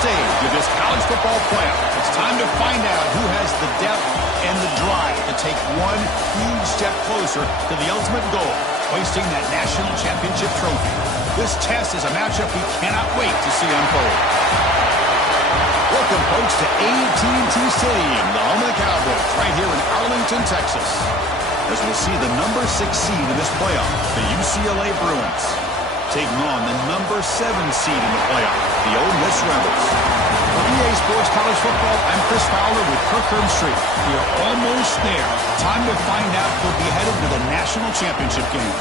stage of this college football playoff. It's time to find out who has the depth and the drive to take one huge step closer to the ultimate goal, hoisting that national championship trophy. This test is a matchup we cannot wait to see unfold. Welcome, folks, to AT&T Stadium, the home of the Cowboys, right here in Arlington, Texas, as we'll see the number 6 seed in this playoff, the UCLA Bruins, taking on the number 7 seed in the playoff, the Ole Miss Rebels. For EA Sports College Football, I'm Chris Fowler with Kirk Herbstreit. We are almost there. Time to find out who'll be headed to the national championship game.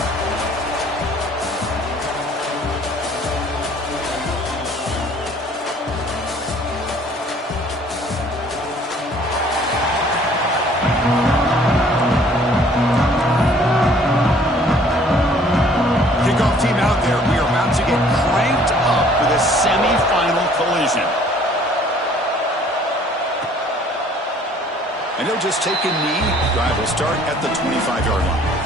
Team out there, we are about to get cranked up with a semifinal collision. And he'll just take a knee. Drive will start at the 25-yard line.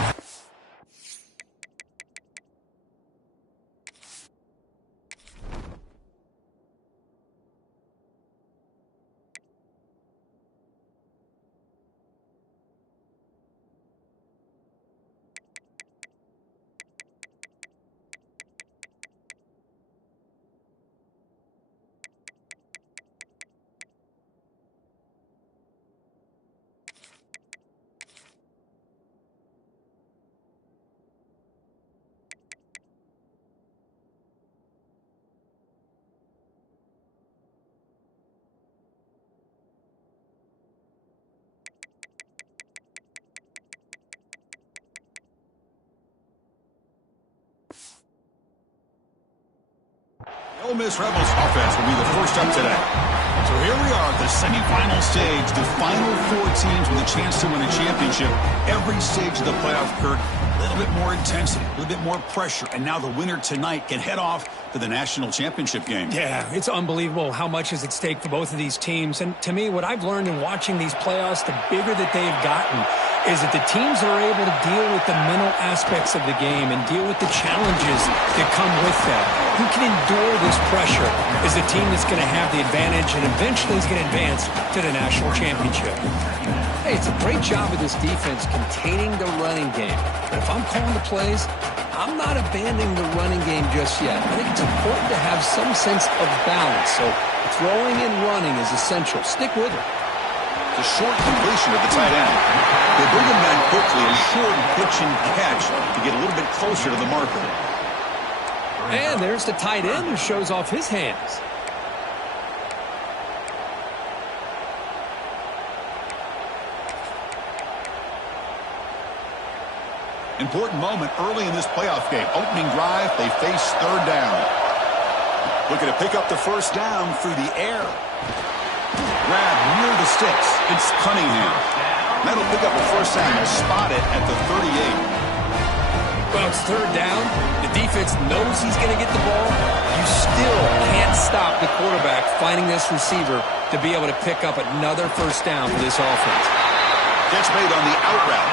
The Ole Miss Rebels offense will be the first up today. So here we are at the semifinal stage, the final 4 teams with a chance to win a championship. Every stage of the playoff, Kirk, a little bit more intensity, a little bit more pressure, and now the winner tonight can head off to the national championship game. Yeah, it's unbelievable how much is at stake for both of these teams. And to me, what I've learned in watching these playoffs, the bigger that they've gotten, is that the teams that are able to deal with the mental aspects of the game and deal with the challenges that come with that, who can endure this pressure, is the team that's going to have the advantage and eventually is going to advance to the national championship. Hey, it's a great job of this defense containing the running game. But if I'm calling the plays, I'm not abandoning the running game just yet. I think it's important to have some sense of balance. So throwing and running is essential. Stick with it. The short completion of the tight end. They bring him down quickly, a short pitch and catch to get a little bit closer to the marker. And there's the tight end who shows off his hands. Important moment early in this playoff game. Opening drive, they face third down. Looking to pick up the first down through the air. Grab near the sticks. It's Cunningham. That'll pick up a first down. They'll spot it at the 38. Well, it's third down. The defense knows he's going to get the ball. You still can't stop the quarterback finding this receiver to be able to pick up another first down for this offense. Catch made on the out route.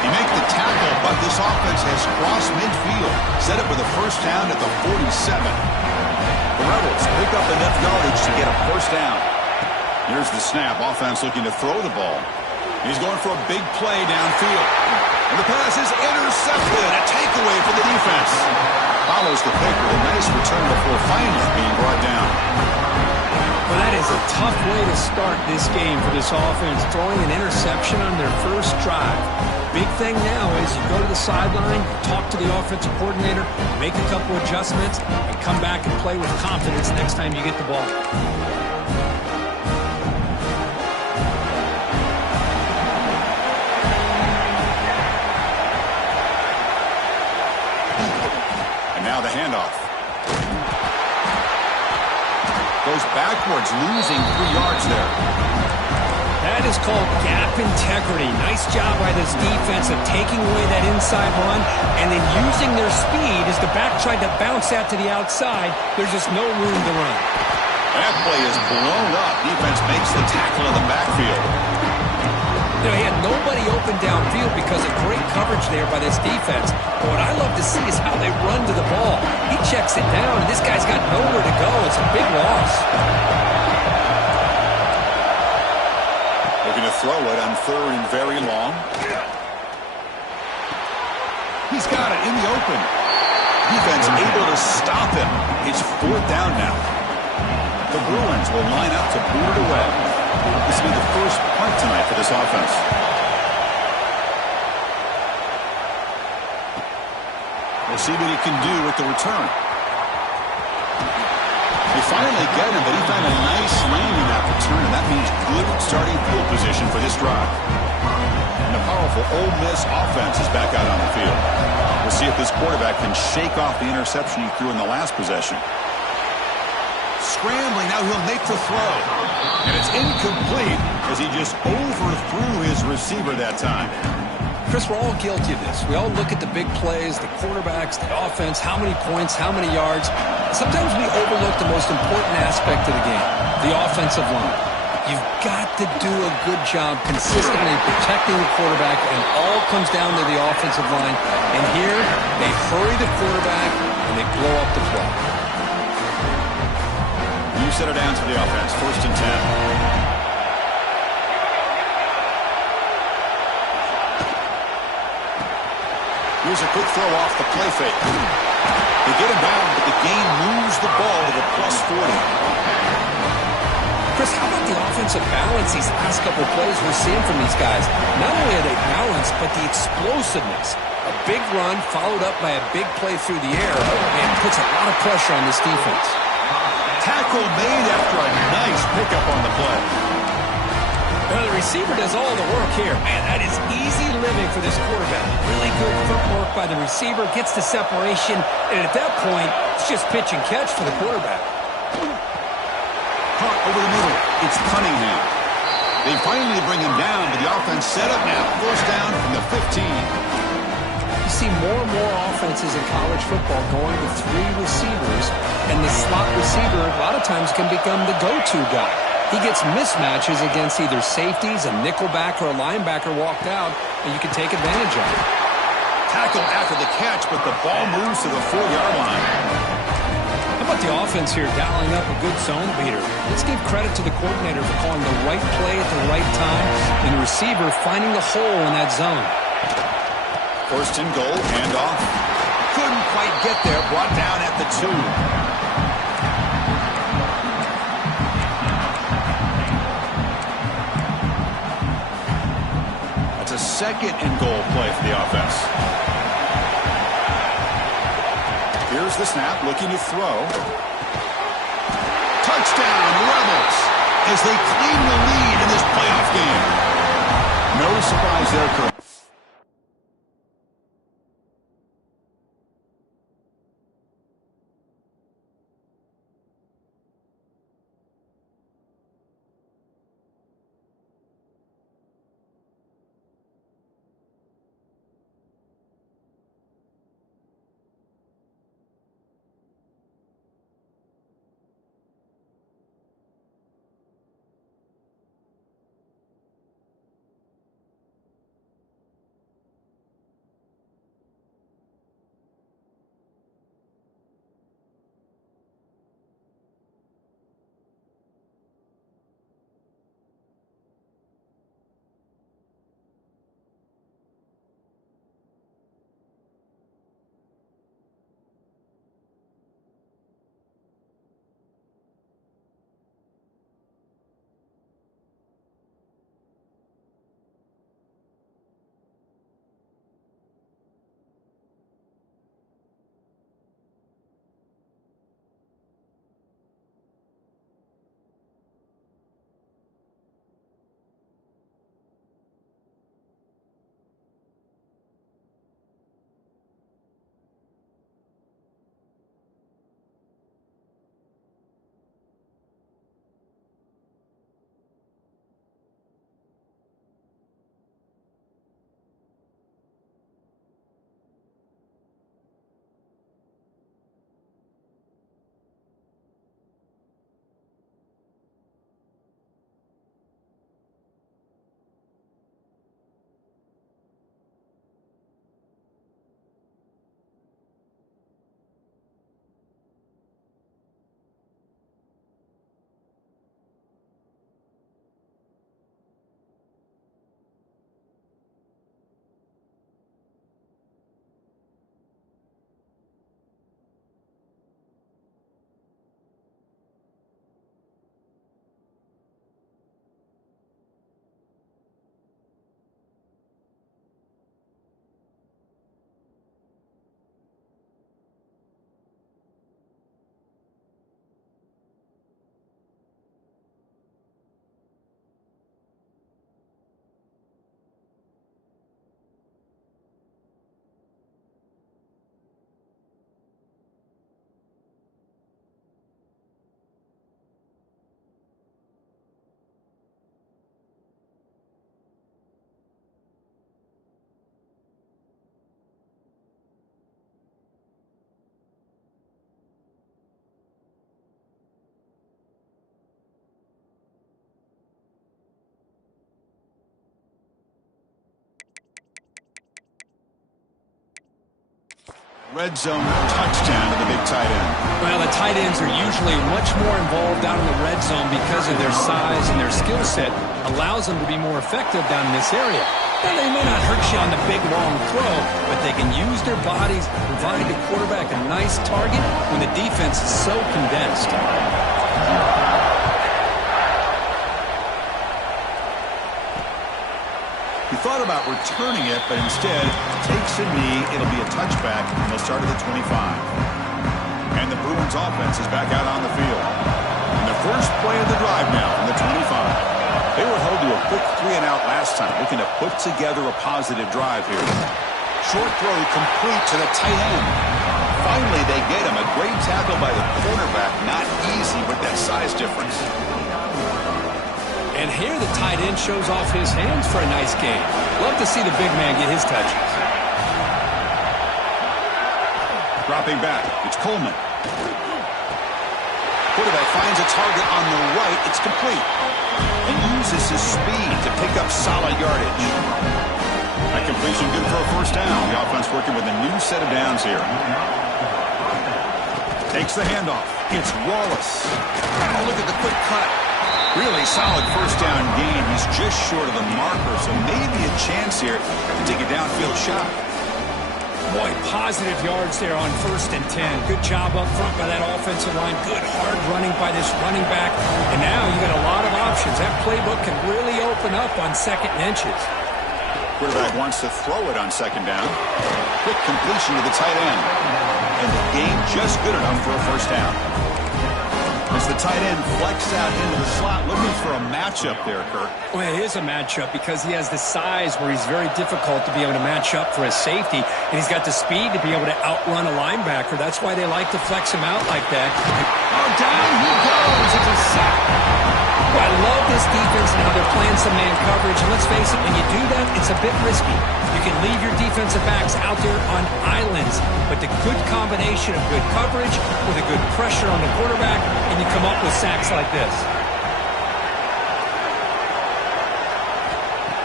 He makes the tackle, but this offense has crossed midfield. Set up with a first down at the 47. The Rebels pick up enough yardage to get a first down. Here's the snap. Offense looking to throw the ball. He's going for a big play downfield. And the pass is intercepted. A takeaway for the defense. Follows the pick with a nice return before finally being brought down. Well, that is a tough way to start this game for this offense, throwing an interception on their first drive. Big thing now is you go to the sideline, talk to the offensive coordinator, make a couple adjustments, and come back and play with confidence next time you get the ball. And now the handoff. Goes backwards, losing 3 yards there. That is called gap integrity. Nice job by this defense of taking away that inside run and then using their speed as the back tried to bounce out to the outside. There's just no room to run. That play is blown up. Defense makes the tackle in the backfield. He had nobody open downfield because of great coverage there by this defense. But what I love to see is how they run to the ball. He checks it down, and this guy's got nowhere to go. It's a big loss. Looking to throw it on 3rd and very long. He's got it in the open. Defense able to stop him. It's 4th down now. The Bruins will line up to boot it away. This will be the first punt tonight for this offense. We'll see what he can do with the return. They finally get him, but he found a nice lane in that return, and that means good starting field position for this drive. And the powerful Ole Miss offense is back out on the field. We'll see if this quarterback can shake off the interception he threw in the last possession. Scrambling, now he'll make the throw. And it's incomplete as he just overthrew his receiver that time. Chris, we're all guilty of this. We all look at the big plays, the quarterbacks, the offense, how many points, how many yards. Sometimes we overlook the most important aspect of the game, the offensive line. You've got to do a good job consistently protecting the quarterback, and it all comes down to the offensive line. And here, they hurry the quarterback, and they blow up the play. You set it down to the offense, 1st and 10. Here's a quick throw off the play fake. They get him down, but the game moves the ball to the +40. Chris, how about the offensive balance these last couple of plays we're seeing from these guys? Not only are they balanced, but the explosiveness. A big run followed up by a big play through the air, and puts a lot of pressure on this defense. Tackle made after a nice pickup on the play. Well, the receiver does all the work here. Man, that is easy living for this quarterback. Really good footwork by the receiver, gets the separation, and at that point, it's just pitch and catch for the quarterback. Caught over the middle. It's Cunningham. They finally bring him down, but the offense set up now. 1st down from the 15. You see more and more offenses in college football going to 3 receivers, and the slot receiver a lot of times can become the go-to guy. He gets mismatches against either safeties, a nickelback, or a linebacker walked out, and you can take advantage of it. Tackle after the catch, but the ball moves to the 4-yard line. How about the offense here dialing up a good zone beater? Let's give credit to the coordinator for calling the right play at the right time, and the receiver finding the hole in that zone. 1st and goal, handoff. Couldn't quite get there, brought down at the 2. That's a 2nd and goal play for the offense. Here's the snap, looking to throw. Touchdown, Rebels, as they claim the lead in this playoff game. No surprise there, Kurt. Red zone touchdown to the big tight end. Well, the tight ends are usually much more involved out in the red zone because of their size, and their skill set allows them to be more effective down in this area. Now, they may not hurt you on the big, long throw, but they can use their bodies to provide the quarterback a nice target when the defense is so condensed. He thought about returning it, but instead takes a knee. It'll be a touchback, and they'll start at the 25. And the Bruins offense is back out on the field. And the first play of the drive now from the 25. They were held to a quick 3-and-out last time, looking to put together a positive drive here. Short throw complete to the tight end. Finally, they get him. A great tackle by the cornerback. Not easy with that size difference. And here the tight end shows off his hands for a nice game. Love to see the big man get his touches. Dropping back, it's Coleman. Quarterback finds a target on the right. It's complete. And uses his speed to pick up solid yardage. That completion good for a first down. The offense working with a new set of downs here. Takes the handoff. It's Wallace. Oh, look at the quick cut. Really solid first down gain. He's just short of the marker, so maybe a chance here to take a downfield shot. Boy, positive yards there on 1st and 10. Good job up front by that offensive line. Good hard running by this running back. And now you got a lot of options. That playbook can really open up on 2nd and inches. Quarterback wants to throw it on 2nd down. Quick completion to the tight end. And the game just good enough for a first down. As the tight end flex out into the slot, looking for a matchup there, Kirk. Well, it is a matchup because he has the size where he's very difficult to be able to match up for his safety, and he's got the speed to be able to outrun a linebacker. That's why they like to flex him out like that. Oh, down he goes. It's a sack. Well, I love this defense and how they're playing some man coverage. And let's face it, when you do that, it's a bit risky. You can leave your defensive backs out there on islands, but the good combination of good coverage with a good pressure on the quarterback, and you come up with sacks like this.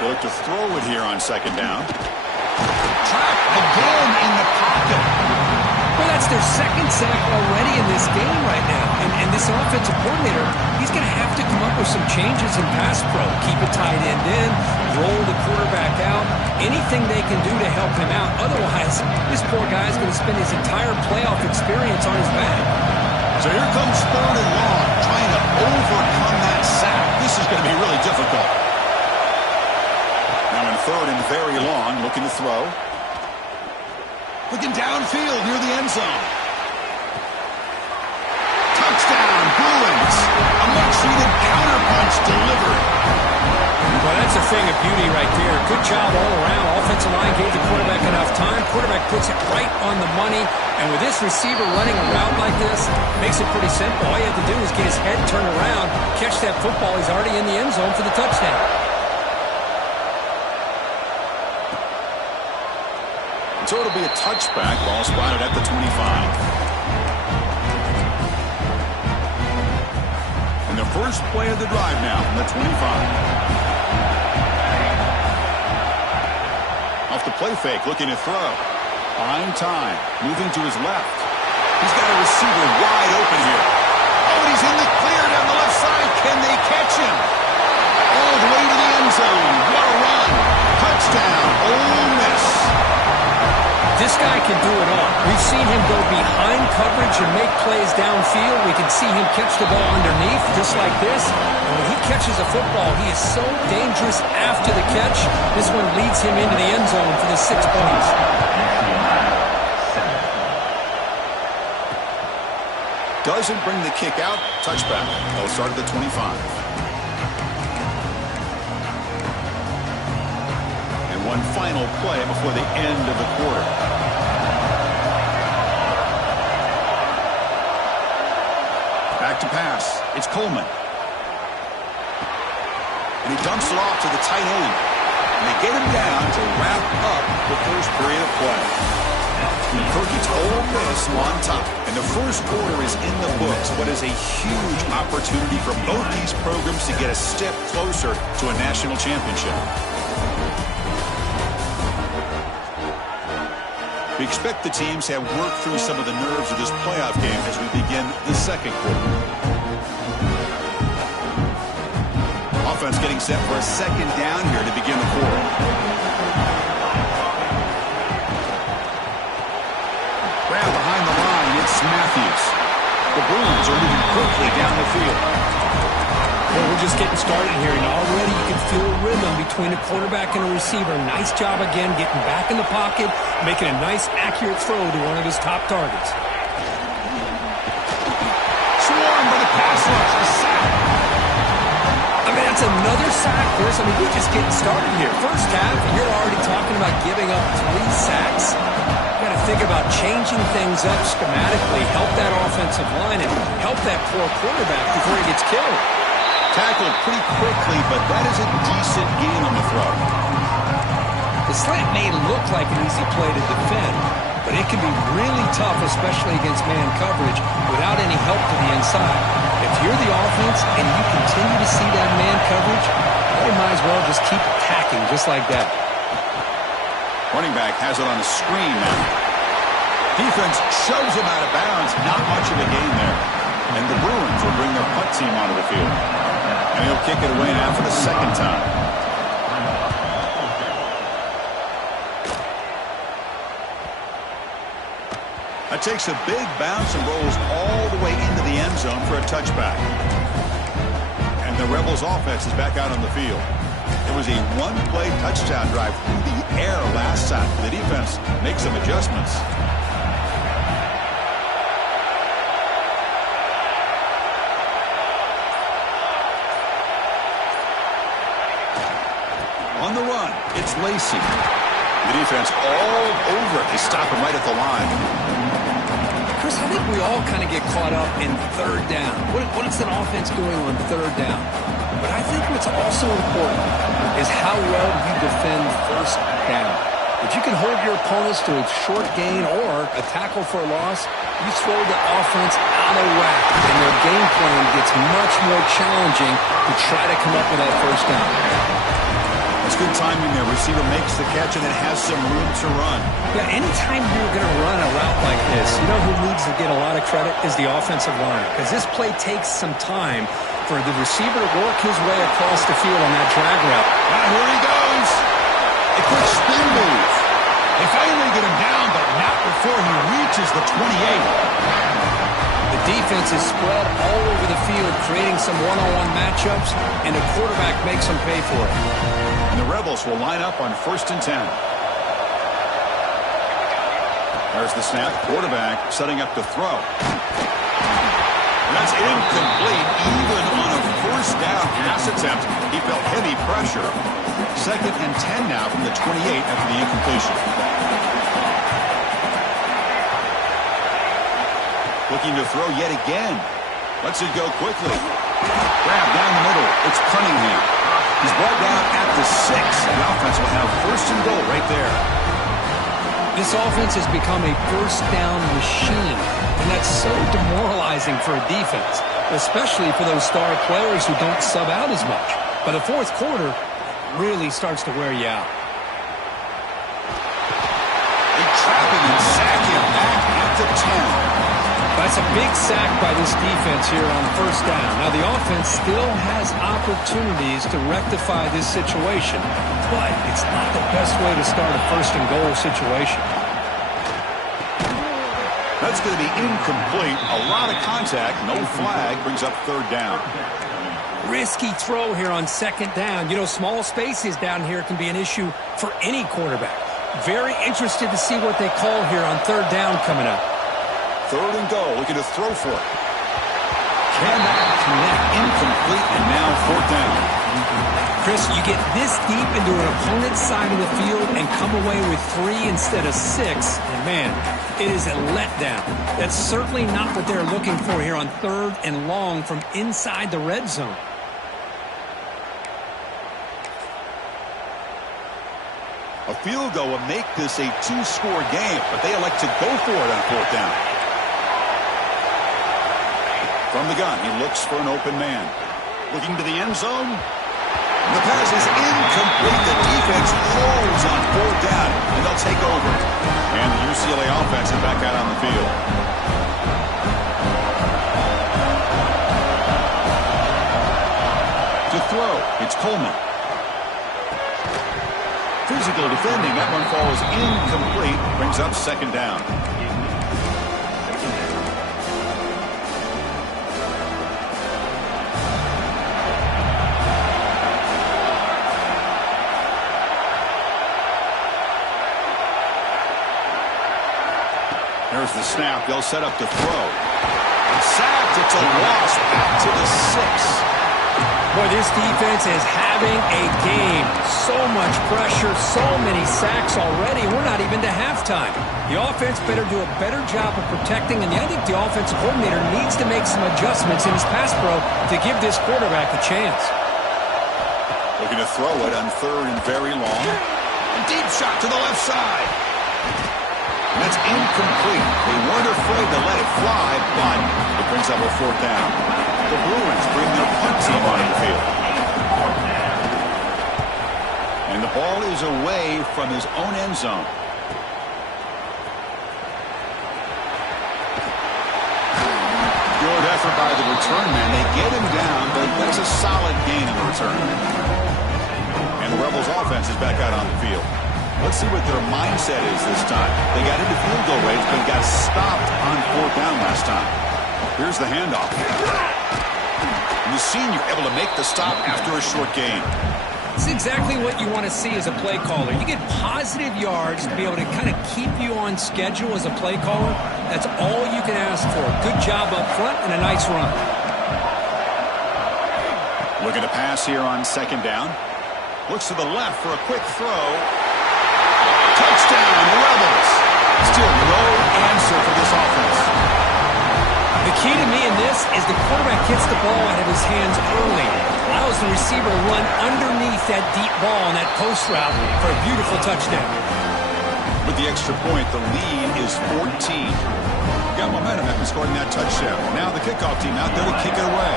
They look to throw it here on 2nd down. Trapped again in the pocket. Well, that's their 2nd sack already in this game right now. And this offensive coordinator, he's going to have to come up with some changes in pass pro. Keep a tight end in, roll the quarterback out, anything they can do to help him out. Otherwise, this poor guy is going to spend his entire playoff experience on his back. So here comes 3rd and long, trying to overcome that sack. This is going to be really difficult. Now in 3rd and very long, looking to throw. Looking downfield near the end zone. Touchdown, Bruins. A much-needed counterpunch delivered. Well, that's a thing of beauty right there. Good job all around. Offensive line gave the quarterback enough time. Quarterback puts it right on the money. And with this receiver running a route like this, makes it pretty simple. All you have to do is get his head turned around, catch that football. He's already in the end zone for the touchdown. So it'll be a touchback. Ball spotted at the 25. And the first play of the drive now from the 25. Off the play fake, looking to throw. Buying time, moving to his left. He's got a receiver wide open here. Oh, and he's in the clear down the left side. Can they catch him? All the way to the end zone. What a run. Touchdown, Ole Miss. This guy can do it all. We've seen him go behind coverage and make plays downfield. We can see him catch the ball underneath just like this. And when he catches a football, he is so dangerous after the catch. This one leads him into the end zone for the 6 points. Doesn't bring the kick out. Touchback. They'll start at the 25. One final play before the end of the quarter. Back to pass. It's Coleman. And he dumps it off to the tight end. And they get him down to wrap up the first period of play. And Kirky's Ole Miss on top. And the first quarter is in the books. What is a huge opportunity for both these programs to get a step closer to a national championship. We expect the teams to have worked through some of the nerves of this playoff game as we begin the second quarter. Offense getting set for a second down here to begin the quarter. Grab behind the line, it's Matthews. The Bruins are moving quickly down the field. Well, we're just getting started here, and already you can feel a rhythm between a quarterback and a receiver. Nice job again getting back in the pocket, making a nice, accurate throw to one of his top targets. Swarmed by the pass rush, a sack. I mean, that's another sack, Chris. I mean, we're just getting started here. First half, and you're already talking about giving up 3 sacks. You got to think about changing things up schematically, help that offensive line, and help that poor quarterback before he gets killed. Tackled pretty quickly, but that is a decent gain on the throw. The slant may look like an easy play to defend, but it can be really tough, especially against man coverage, without any help to the inside. If you're the offense and you continue to see that man coverage, you might as well just keep attacking just like that. Running back has it on a screen now. Defense shoves him out of bounds. Not much of a gain there. And the Bruins will bring their punt team onto the field. And he'll kick it away now for the second time. That takes a big bounce and rolls all the way into the end zone for a touchback. And the Rebels offense is back out on the field. It was a one-play touchdown drive through the air last time. The defense makes some adjustments. On the run, it's Lacey. The defense all over it. They stop him right at the line. Chris, I think we all kind of get caught up in third down. What is an offense doing on third down? But I think what's also important is how well you defend first down. If you can hold your opponents to a short gain or a tackle for a loss, you throw the offense out of whack, and their game plan gets much more challenging to try to come up with that first down. That's good timing there. Receiver makes the catch and it has some room to run. Yeah, anytime you're going to run a route like this, you know who needs to get a lot of credit is the offensive line. Because this play takes some time for the receiver to work his way across the field on that drag route. Here he goes. A quick spin move. They finally get him down, but not before he reaches the 28. The defense is spread all over the field, creating some one-on-one matchups, and the quarterback makes them pay for it. And the Rebels will line up on 1st and 10. There's the snap. Quarterback setting up to throw. And that's incomplete. Even on a first down pass attempt, he felt heavy pressure. 2nd and 10 now from the 28 after the incompletion. Looking to throw yet again. Lets it go quickly. Grab down the middle. It's Cunningham. He's brought down at the 6. The offense will have 1st and goal right there. This offense has become a first down machine, and that's so demoralizing for a defense, especially for those star players who don't sub out as much. By the 4th quarter, it really starts to wear you out. They trap him and sack him back at the 10. That's a big sack by this defense here on 1st down. Now, the offense still has opportunities to rectify this situation, but it's not the best way to start a 1st and goal situation. That's going to be incomplete. A lot of contact. No flag. Brings up 3rd down. Risky throw here on 2nd down. You know, small spaces down here can be an issue for any quarterback. Very interested to see what they call here on 3rd down coming up. 3rd and goal, looking to throw for it. Cannot connect, incomplete, and now 4th down. Chris, you get this deep into an opponent's side of the field and come away with 3 instead of 6, and man, it is a letdown. That's certainly not what they're looking for here on 3rd and long from inside the red zone. A field goal will make this a 2-score game, but they elect to go for it on 4th down. From the gun, he looks for an open man. Looking to the end zone. The pass is incomplete. The defense holds on 4th down, and they'll take over. And the UCLA offense is back out on the field. To throw, it's Coleman. Physical defending, that one falls incomplete, brings up 2nd down. There's the snap. They'll set up to throw. Sacked. It's a loss back to the 6. Boy, this defense is having a game. So much pressure, so many sacks already. We're not even to halftime. The offense better do a better job of protecting, and I think the offensive coordinator needs to make some adjustments in his pass pro to give this quarterback a chance. Looking to throw it on 3rd and very long. A deep shot to the left side. And that's incomplete. They weren't afraid to let it fly, but it brings up a 4th down. The Bruins bring their punt team on the field. And the ball is away from his own end zone. Good effort by the return man. They get him down, but that's a solid gain in the return. And the Rebels offense is back out on the field. Let's see what their mindset is this time. They got into field goal range, but got stopped on 4th down last time. Here's the handoff. And the senior able to make the stop after a short gain. It's exactly what you want to see as a play caller. You get positive yards to be able to kind of keep you on schedule as a play caller. That's all you can ask for. Good job up front and a nice run. Looking to pass here on 2nd down. Looks to the left for a quick throw. Touchdown, Rebels. Still no answer for this offense. The key to me in this is the quarterback gets the ball out of his hands early. Allows the receiver to run underneath that deep ball on that post route for a beautiful touchdown. With the extra point, the lead is 14. Got momentum after scoring that touchdown. Now the kickoff team out there to kick it away.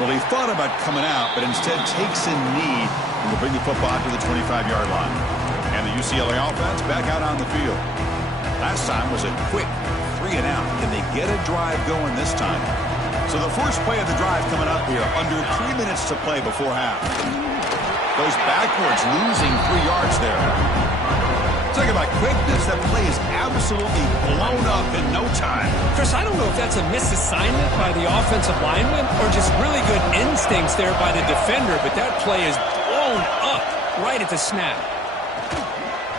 Well, he thought about coming out, but instead takes a knee and will bring the football to the 25-yard line. And the UCLA offense back out on the field. Last time was a quick 3 and out. Can they get a drive going this time? So the first play of the drive coming up here, under 3 minutes to play before half. Goes backwards, losing 3 yards there. Talking about quickness, that play is absolutely blown up in no time. Chris, I don't know if that's a misassignment by the offensive lineman or just really good instincts there by the defender, but that play is blown up right at the snap.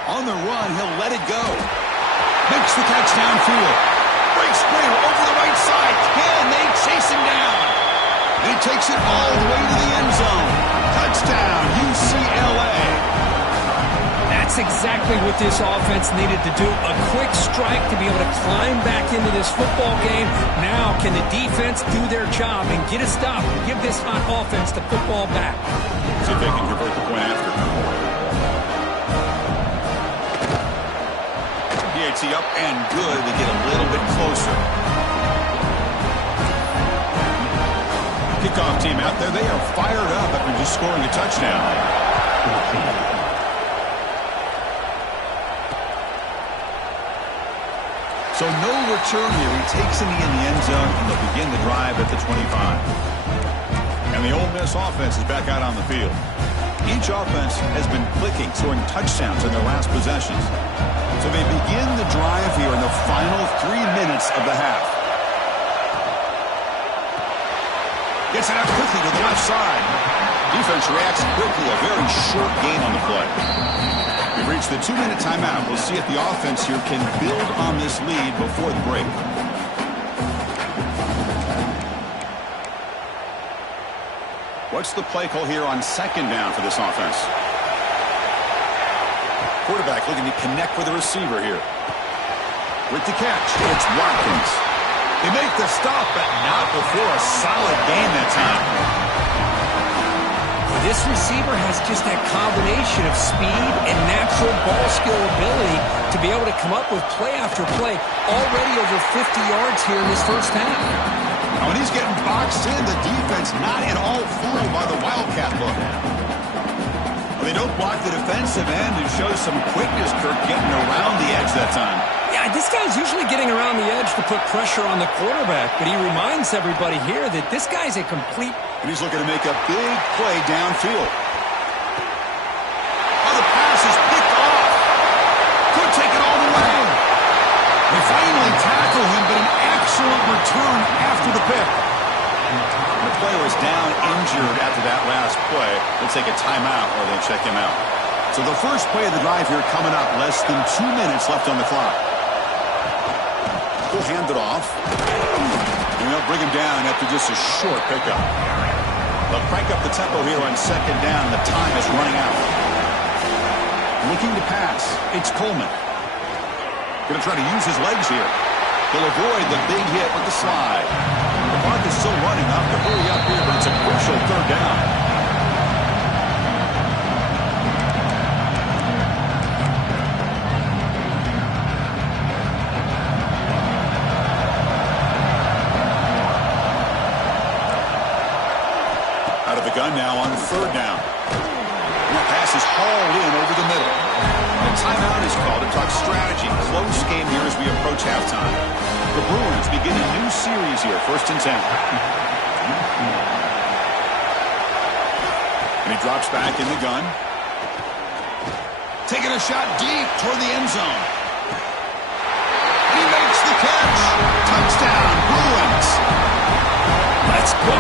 On the run, he'll let it go. Makes the catch downfield. Breaks free over the right side. Can they chase him down? He takes it all the way to the end zone. Touchdown, UCLA. That's exactly what this offense needed to do. A quick strike to be able to climb back into this football game. Now can the defense do their job and get a stop and give this hot offense the football back? See if they can convert the point after. PAT up and good. They get a little bit closer. Kickoff team out there. They are fired up after just scoring a touchdown. So no return here. He takes a knee in the end zone, and they'll begin the drive at the 25. And the Ole Miss offense is back out on the field. Each offense has been clicking, scoring touchdowns in their last possessions. So they begin the drive here in the final 3 minutes of the half. Gets it out quickly to the left side. Defense reacts quickly. A very short gain on the play. We've reached the 2-minute timeout. We'll see if the offense here can build on this lead before the break. What's the play call here on 2nd down for this offense? Quarterback looking to connect with the receiver here. With the catch, it's Watkins. They make the stop, but not before a solid gain that time. This receiver has just that combination of speed and natural ball skill ability to be able to come up with play after play, already over 50 yards here in this first half. When he's getting boxed in, the defense not at all fooled by the Wildcat look. Well, they don't block the defensive end and show some quickness, Kirk, getting around the edge that time. Yeah, this guy's usually getting around the edge to put pressure on the quarterback, but he reminds everybody here that this guy's a complete... And he's looking to make a big play downfield. Oh, the pass is picked off. Could take it all the way. They finally tackle him, but an excellent return after the pick. The player is down injured after that last play. They'll take a timeout or they'll check him out. So the first play of the drive here coming up, less than 2 minutes left on the clock. We'll hand it off. And they'll bring him down after just a short pickup. They'll crank up the tempo here on second down. The time is running out. Looking to pass. It's Coleman. Going to try to use his legs here. He'll avoid the big hit with the slide. The clock is still running up to hurry up here, but it's a crucial third down. Out of the gun now on third down. And the pass is hauled in over the middle. A timeout is called to talk strategy. Close game here as we approach halftime. The Bruins begin a new series here, 1st and 10. And he drops back in the gun. Taking a shot deep toward the end zone. He makes the catch. Touchdown, Bruins. Let's go.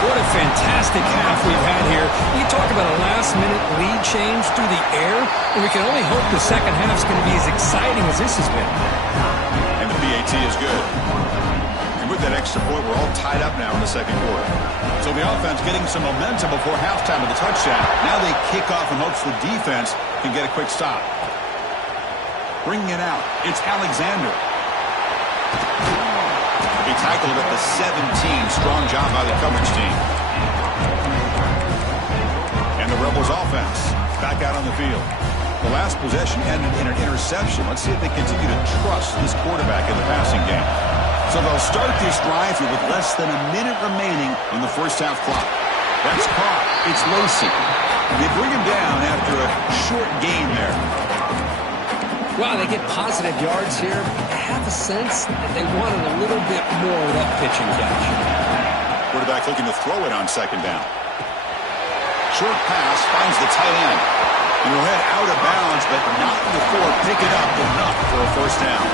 What a fantastic half we've had here. You talk about a last-minute lead change through the air, and we can only hope the second half's going to be as exciting as this has been. And the PAT is good. And with that extra point, we're all tied up now in the second quarter. So the offense getting some momentum before halftime with the touchdown. Now they kick off in hopes the defense can get a quick stop. Bringing it out, it's Alexander. He tackled at the 17. Strong job by the coverage team. And the Rebels offense back out on the field. The last possession ended in an interception. Let's see if they continue to trust this quarterback in the passing game. So they'll start this drive here with less than a minute remaining on the first half clock. That's caught. It's Lacey. They bring him down after a short gain there. Wow, they get positive yards here. I have a sense that they wanted a little bit more with that pitching catch. Quarterback looking to throw it on second down. Short pass finds the tight end. And he'll head out of bounds, but not before picking up enough for a first down.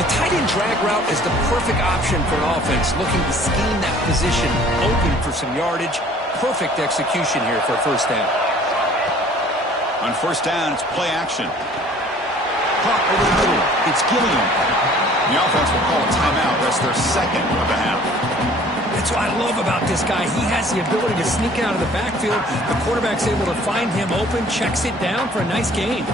The tight end drag route is the perfect option for an offense looking to scheme that position open for some yardage. Perfect execution here for a first down. On first down, it's play action. Caught over the middle. It's Gilliam. The offense will call a timeout. That's their second of the half. That's what I love about this guy. He has the ability to sneak out of the backfield. The quarterback's able to find him open, checks it down for a nice gain.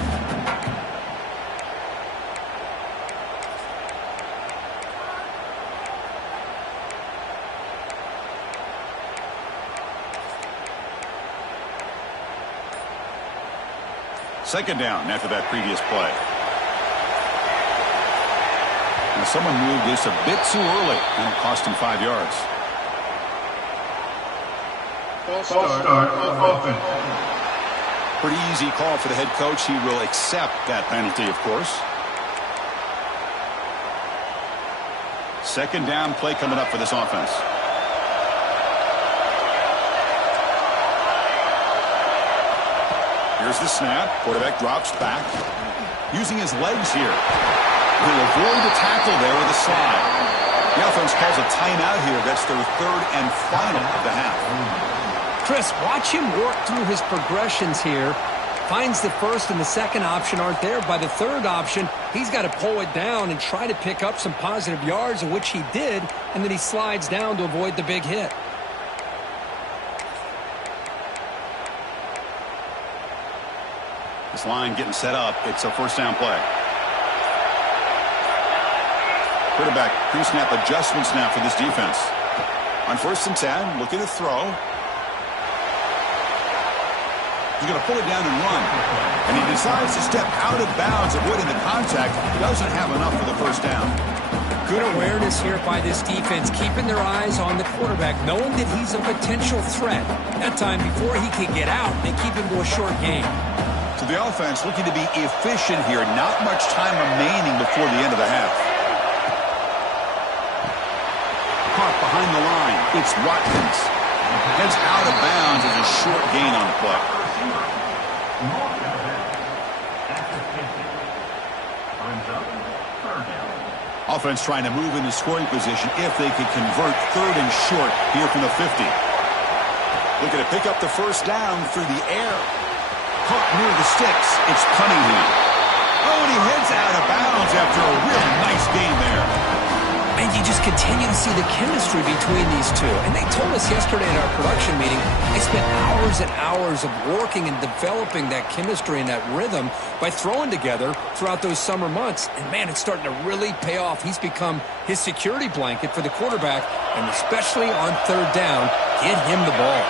Second down after that previous play. And someone moved this a bit too early, and it cost him 5 yards. Start of offense. Pretty easy call for the head coach. He will accept that penalty, of course. Second down play coming up for this offense. Here's the snap. Quarterback drops back. Using his legs here. He'll avoid the tackle there with a slide. The offense calls a timeout here. That's their third and final of the half. Chris, watch him work through his progressions here. Finds the first and the second option aren't there. By the third option, he's got to pull it down and try to pick up some positive yards, in which he did, and then he slides down to avoid the big hit. This line getting set up. It's a first down play. Quarterback pre-snap adjustments now for this defense. On first and 10, looking to throw. He's going to pull it down and run. And he decides to step out of bounds, avoiding the contact. Doesn't have enough for the first down. Good awareness here by this defense, keeping their eyes on the quarterback, knowing that he's a potential threat. That time, before he can get out, they keep him to a short game. So the offense looking to be efficient here. Not much time remaining before the end of the half. Caught behind the line. It's Watkins. Heads out of bounds as a short gain on the play. Offense trying to move into scoring position if they could convert 3rd and short here from the 50. Looking to pick up the first down through the air. Caught near the sticks. It's Cunningham. Oh, and he heads out of bounds after a really nice game there. And you just continue to see the chemistry between these two. And they told us yesterday at our production meeting, they spent hours and hours of working and developing that chemistry and that rhythm by throwing together throughout those summer months. And, man, it's starting to really pay off. He's become his security blanket for the quarterback, and especially on 3rd down, get him the ball.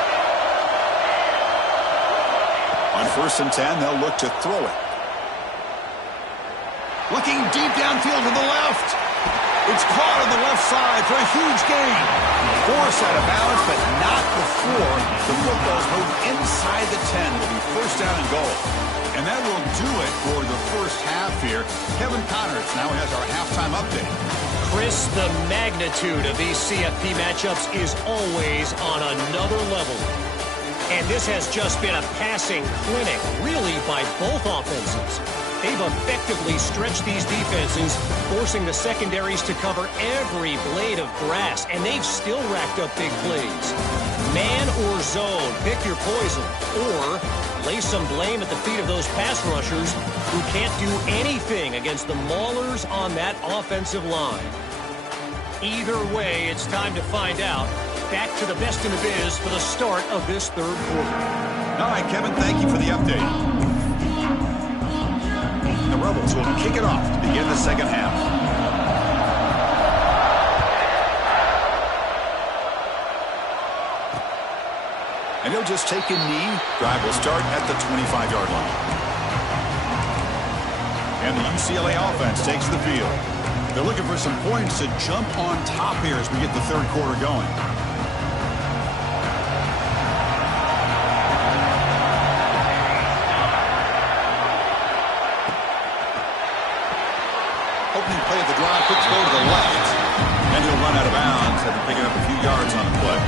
On 1st and 10, they'll look to throw it. Looking deep downfield to the left. It's caught on the left side for a huge gain. Forced out of bounds, but not before the football's moved inside the 10. It'll be 1st down and goal. And that will do it for the first half here. Kevin Connors now has our halftime update. Chris, the magnitude of these CFP matchups is always on another level. And this has just been a passing clinic, really, by both offenses. They've effectively stretched these defenses, forcing the secondaries to cover every blade of grass, and they've still racked up big plays. Man or zone, pick your poison, or lay some blame at the feet of those pass rushers who can't do anything against the maulers on that offensive line. Either way, it's time to find out. Back to the best in the biz for the start of this 3rd quarter. All right, Kevin, thank you for the update. The Rebels will kick it off to begin the 2nd half. And he'll just take a knee. Drive will start at the 25-yard line. And the UCLA offense takes the field. They're looking for some points to jump on top here as we get the 3rd quarter going. Opening play of the drive, quick throw to the left. And he'll run out of bounds after picking up a few yards on the play.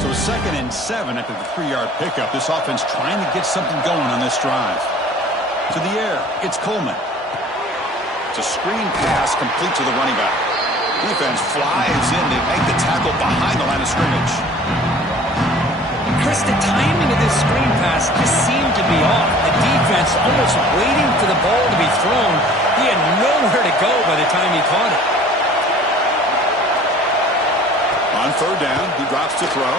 So 2nd and 7 after the 3-yard pickup. This offense trying to get something going on this drive. To the air, it's Coleman. It's a screen pass complete to the running back. Defense flies in. They make the tackle behind the line of scrimmage. Chris, the timing of this screen pass just seemed to be off. The defense almost waiting for the ball to be thrown. He had nowhere to go by the time he caught it. On 3rd down, he drops to throw.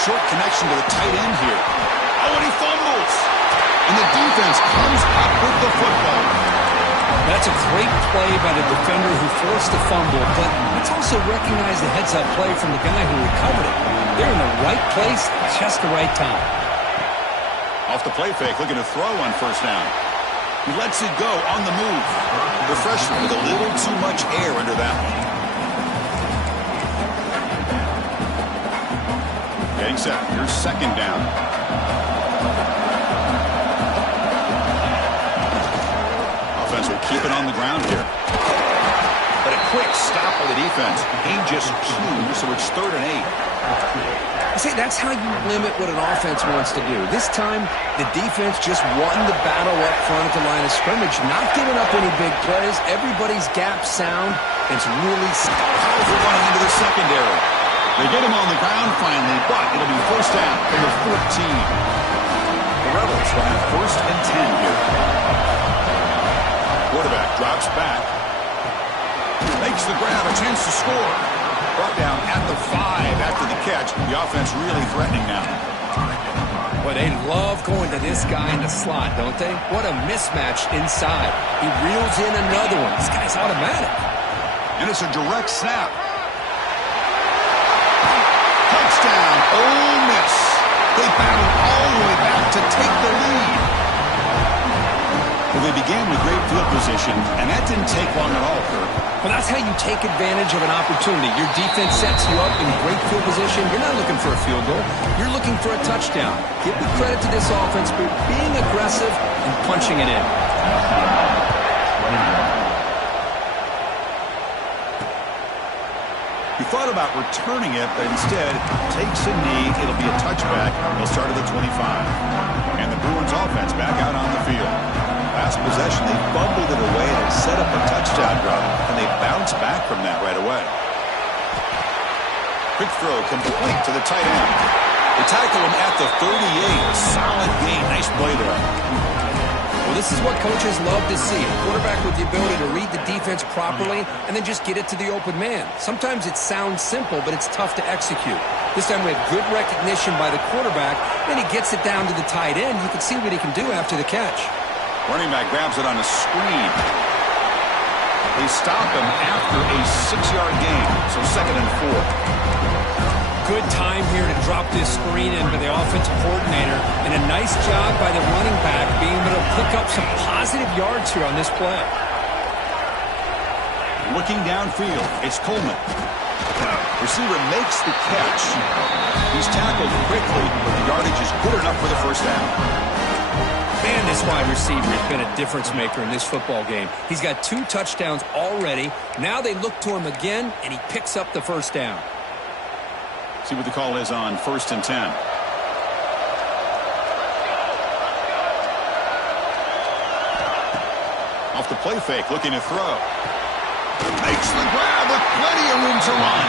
Short connection to the tight end here. Oh, and he fumbles. And the defense comes up with the football. That's a great play by the defender who forced the fumble, but let's also recognize the heads-up play from the guy who recovered it. They're in the right place at just the right time. Off the play fake, looking to throw on 1st down. He lets it go on the move. The freshman with a little too much air under that one. Getting set. Here's 2nd down. Offense will keep it on the ground here. But a quick stop by the defense. Gain just 2, so it's 3rd and 8. See, that's how you limit what an offense wants to do. This time, the defense just won the battle up front at the line of scrimmage, not giving up any big plays. Everybody's gap sound. It's really powerful running into the secondary. They get him on the ground finally, but it'll be 1st down from the 14. The Rebels will have 1st and 10 here. Quarterback drops back. Makes the grab, a chance to score. Brought down at the 5 after the catch. The offense really threatening now. Well, they love going to this guy in the slot, don't they? What a mismatch inside. He reels in another one. This guy's automatic. And it's a direct snap. Touchdown, Ole Miss. They battled all the way back to take the lead. Well, they began with great field position, and that didn't take long at all, Kirk. Well, that's how you take advantage of an opportunity. Your defense sets you up in great field position. You're not looking for a field goal. You're looking for a touchdown. Give the credit to this offense for being aggressive and punching it in. He thought about returning it, but instead takes a knee. It'll be a touchback. He'll start at the 25. And the Bruins offense back out on the field. Last possession, they fumbled it away and set up a touchdown run, and they bounced back from that right away. Quick throw complete to the tight end. They tackle him at the 38. Solid gain. Nice play there. Well, this is what coaches love to see. A quarterback with the ability to read the defense properly and then just get it to the open man. Sometimes it sounds simple, but it's tough to execute. This time we have good recognition by the quarterback, then he gets it down to the tight end. You can see what he can do after the catch. Running back grabs it on a screen. They stop him after a 6-yard gain, so 2nd and 4. Good time here to drop this screen in by the offensive coordinator, and a nice job by the running back being able to pick up some positive yards here on this play. Looking downfield, it's Coleman. Receiver makes the catch. He's tackled quickly, but the yardage is good enough for the first down. Man, this wide receiver has been a difference maker in this football game. He's got 2 touchdowns already. Now they look to him again, and he picks up the first down. See what the call is on 1st and 10. Off the play fake, looking to throw. Makes the grab with plenty of room to run.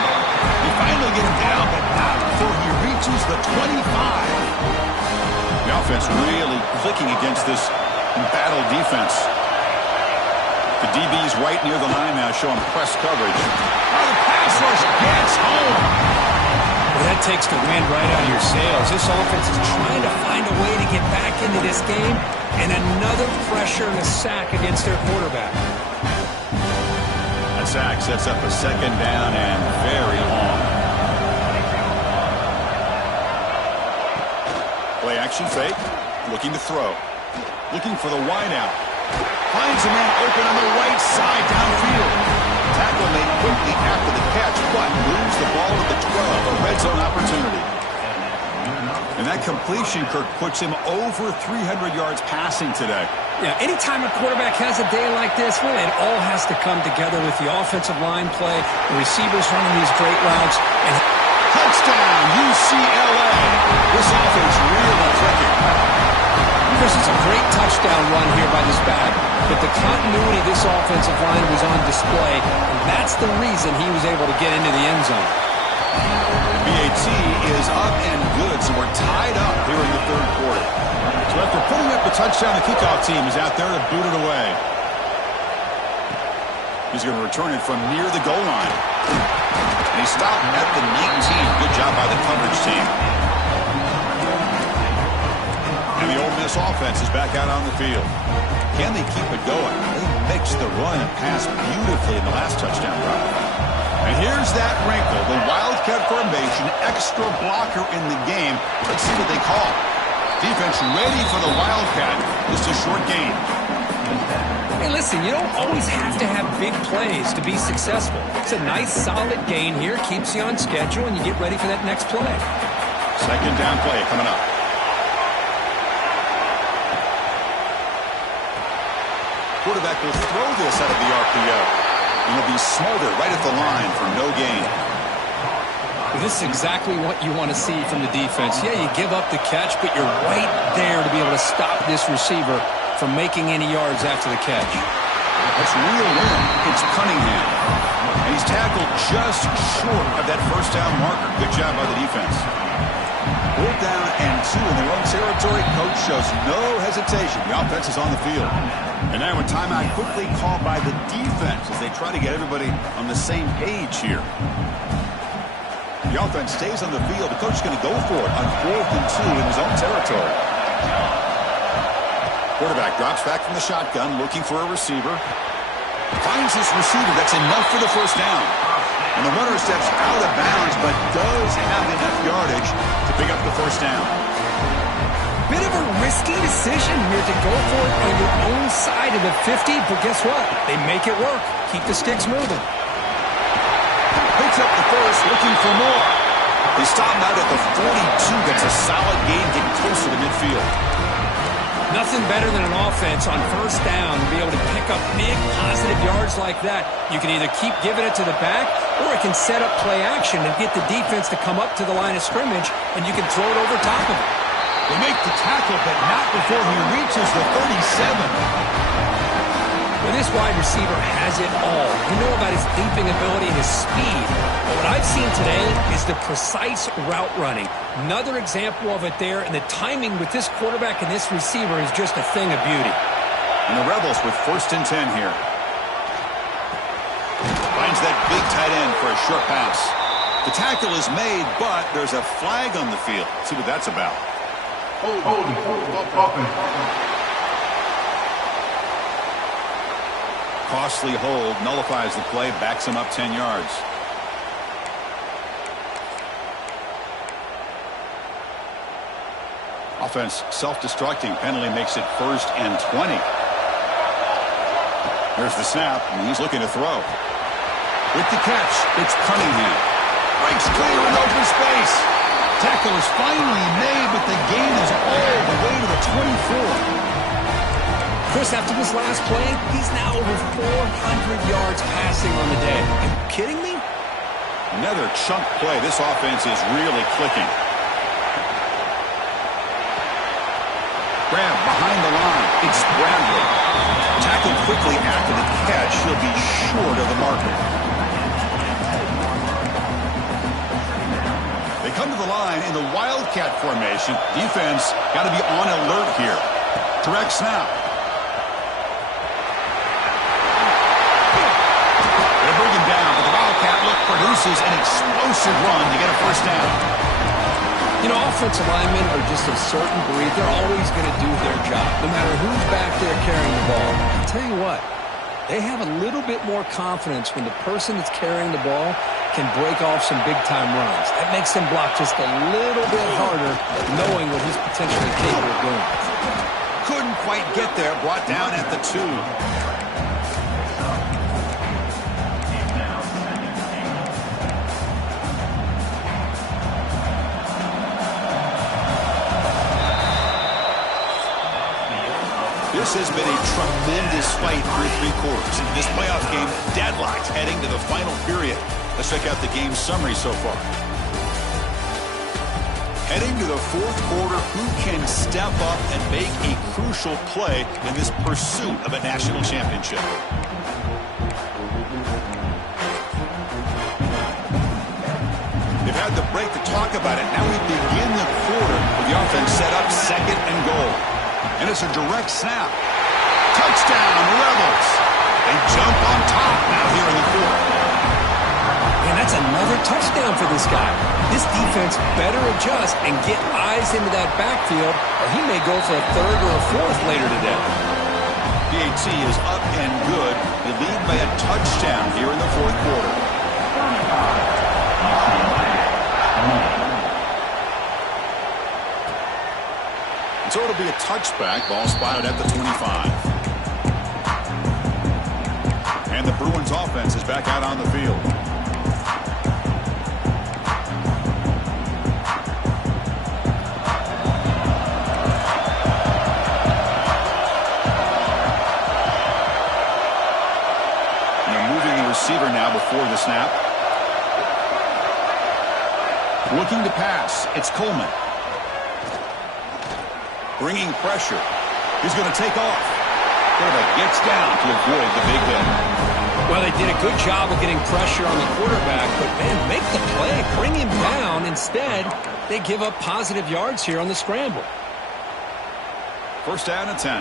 They finally get him down, but not before he reaches the 25. The offense really clicking against this embattled defense. The DB's right near the line now, showing press coverage. Oh, the pass rush gets home. Well, that takes the wind right out of your sails. This offense is trying to find a way to get back into this game, and another pressure and a sack against their quarterback. That sack sets up a 2nd down and very long. Play action fake, looking to throw. Looking for the wideout. Finds a man open on the right side downfield. Tackle made quickly after the catch, but moves the ball to the 12, a red zone opportunity. And that completion, Kirk, puts him over 300 yards passing today. Yeah, anytime a quarterback has a day like this, well, it all has to come together with the offensive line play, the receivers running these great routes, and touchdown, UCLA. This offense really clicking. This is a great touchdown run here by this back, but the continuity of this offensive line was on display, and that's the reason he was able to get into the end zone. BAT is up and good, so we're tied up here in the 3rd quarter. So after putting up the touchdown, the kickoff team is out there to boot it away. He's going to return it from near the goal line. And he stopped at the 19. Good job by the coverage team. And the Ole Miss offense is back out on the field. Can they keep it going? They mixed the run and pass beautifully in the last touchdown run. And here's that wrinkle, the Wildcat formation, extra blocker in the game. Let's see what they call. Defense ready for the Wildcat. Just a short gain. Hey, listen, you don't always have to have big plays to be successful. It's a nice, solid gain here, keeps you on schedule, and you get ready for that next play. 2nd down play coming up. Quarterback will throw this out of the RPO. And he'll be smothered right at the line for no gain. This is exactly what you want to see from the defense. Yeah, you give up the catch, but you're right there to be able to stop this receiver from making any yards after the catch. That's real win. It's Cunningham. And he's tackled just short of that 1st down marker. Good job by the defense. 4th down and 2 in their own territory. Coach shows no hesitation. The offense is on the field. And now a timeout quickly called by the defense as they try to get everybody on the same page here. The offense stays on the field. The coach is going to go for it on 4th and 2 in his own territory. Quarterback drops back from the shotgun, looking for a receiver. Finds his receiver. That's enough for the first down. And the runner steps out of bounds, but does have enough yardage to pick up the first down. Bit of a risky decision here to go for it on your own side of the 50, but guess what? They make it work. Keep the sticks moving. Picks up the first, looking for more. They stop him out at the 42. That's a solid gain, getting closer to midfield. Nothing better than an offense on first down to be able to pick up big positive yards like that. You can either keep giving it to the back, or it can set up play action and get the defense to come up to the line of scrimmage, and you can throw it over top of it. They make the tackle, but not before he reaches the 37. Well, this wide receiver has it all. You know about his leaping ability and his speed. But what I've seen today is the precise route running. Another example of it there, and the timing with this quarterback and this receiver is just a thing of beauty. And the Rebels with 1st and 10 here. Finds that big tight end for a short pass. The tackle is made, but there's a flag on the field. Let's see what that's about. Costly hold, nullifies the play, backs him up 10 yards. Offense self-destructing. Penalty makes it 1st and 20. There's the snap, and he's looking to throw. With the catch, it's Cunningham. Breaks clear in open space. Tackle is finally made, but the gain is all the way to the 24. Chris, after this last play, he's now over 400 yards passing on the day. Are you kidding me? Another chunk play. This offense is really clicking. Grab behind the line. It's Bradley. Tackled quickly after the catch. He'll be short of the marker. They come to the line in the Wildcat formation. Defense got to be on alert here. Direct snap. They're bringing down, but the Wildcat look produces an explosive run to get a first down. You know, offensive linemen are just a certain breed. They're always going to do their job, no matter who's back there carrying the ball. I'll tell you what, they have a little bit more confidence when the person that's carrying the ball can break off some big-time runs. That makes them block just a little bit harder, knowing what he's potentially capable of doing. Couldn't quite get there, brought down at the 2. This has been a tremendous fight through 3 quarters. In this playoff game, deadlocked heading to the final period. Let's check out the game summary so far. Heading to the 4th quarter, who can step up and make a crucial play in this pursuit of a national championship? They've had the break to talk about it. Now we begin the quarter with the offense set up 2nd and goal. And it's a direct snap. Touchdown, Rebels. They jump on top now here in the 4th. And that's another touchdown for this guy. This defense better adjust and get eyes into that backfield, or he may go for a 3rd or a 4th later today. PAT is up and good. They lead by a touchdown here in the 4th quarter. So it'll be a touchback. Ball spotted at the 25. And the Bruins offense is back out on the field. And they're moving the receiver now before the snap. Looking to pass. It's Coleman. Bringing pressure. He's going to take off. Quarterback gets down to avoid the big hit. Well, they did a good job of getting pressure on the quarterback, but, man, make the play. Bring him down. Instead, they give up positive yards here on the scramble. 1st down and 10.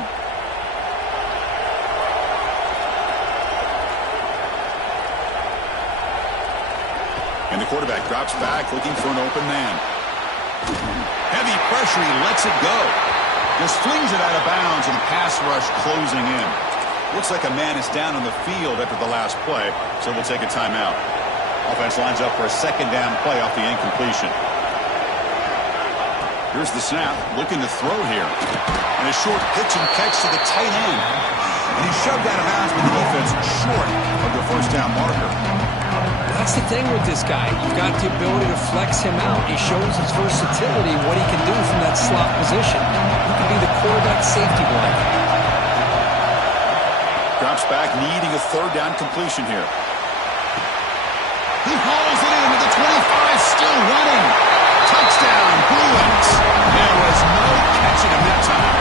And the quarterback drops back, looking for an open man. Heavy pressure. He lets it go. Just flings it out of bounds, and the pass rush closing in. Looks like a man is down on the field after the last play, so we'll take a timeout. Offense lines up for a second down play off the incompletion. Here's the snap, looking to throw here. And a short pitch and catch to the tight end. And he shoved out of bounds with the defense short of the first down marker. That's the thing with this guy. You've got the ability to flex him out. He shows his versatility, what he can do from that slot position. He could be the quarterback safety blanket. Drops back, needing a third down completion here. He hauls it in to the 25, still running. Touchdown, Bruins. There was no catching him that time.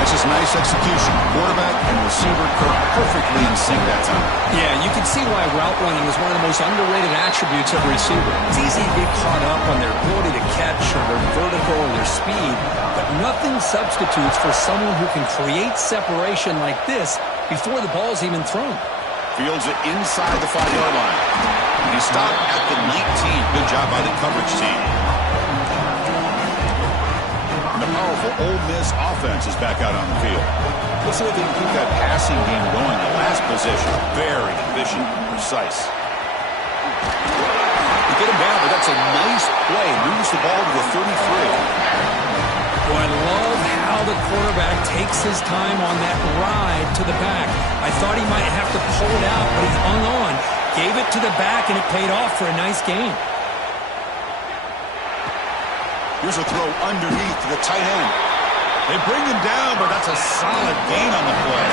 That's just nice execution. Quarterback and receiver perfectly in sync that time. Yeah, you can see why route running is one of the most underrated attributes of a receiver. It's easy to get caught up on their ability to catch or their vertical or their speed, but nothing substitutes for someone who can create separation like this before the ball is even thrown. Fields it inside the 5-yard line. And he stopped at the 19. Good job by the coverage team. And the powerful Ole Miss offense is back out on the field. Let's see if they can keep that passing game going. The last possession, very efficient, precise. You get him down, but that's a nice play. Moves the ball to the 33. Well, I love how the quarterback takes his time on that ride to the back. I thought he might have to pull it out, but he hung on, gave it to the back, and it paid off for a nice gain. Here's a throw underneath to the tight end. They bring him down, but that's a solid gain on the play.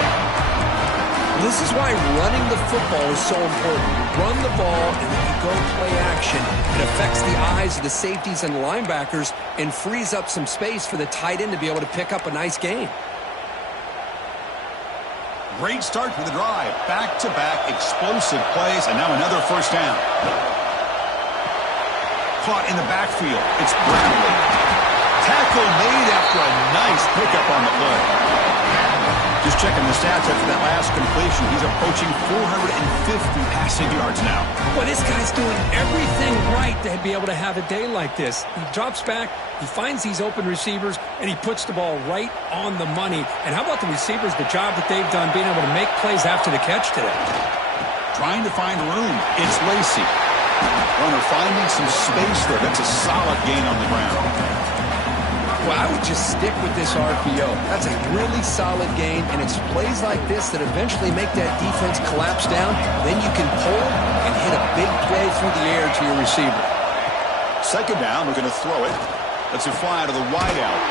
This is why running the football is so important. You run the ball, and then you go play action. It affects the eyes of the safeties and linebackers and frees up some space for the tight end to be able to pick up a nice gain. Great start for the drive. Back-to-back explosive plays, and now another first down. Caught in the backfield. It's Bradley. Tackle made after a nice pickup on the play. Just checking the stats after that last completion. He's approaching 450 passing yards now. Well, this guy's doing everything right to be able to have a day like this. He drops back, he finds these open receivers, and he puts the ball right on the money. And how about the receivers, the job that they've done being able to make plays after the catch today? Trying to find room. It's Lacey. Runner finding some space there. That's a solid gain on the ground. Well, I would just stick with this RPO. That's a really solid gain, and it's plays like this that eventually make that defense collapse down. Then you can pull and hit a big play through the air to your receiver. Second down, we're going to throw it. Lets it fly to the wideout.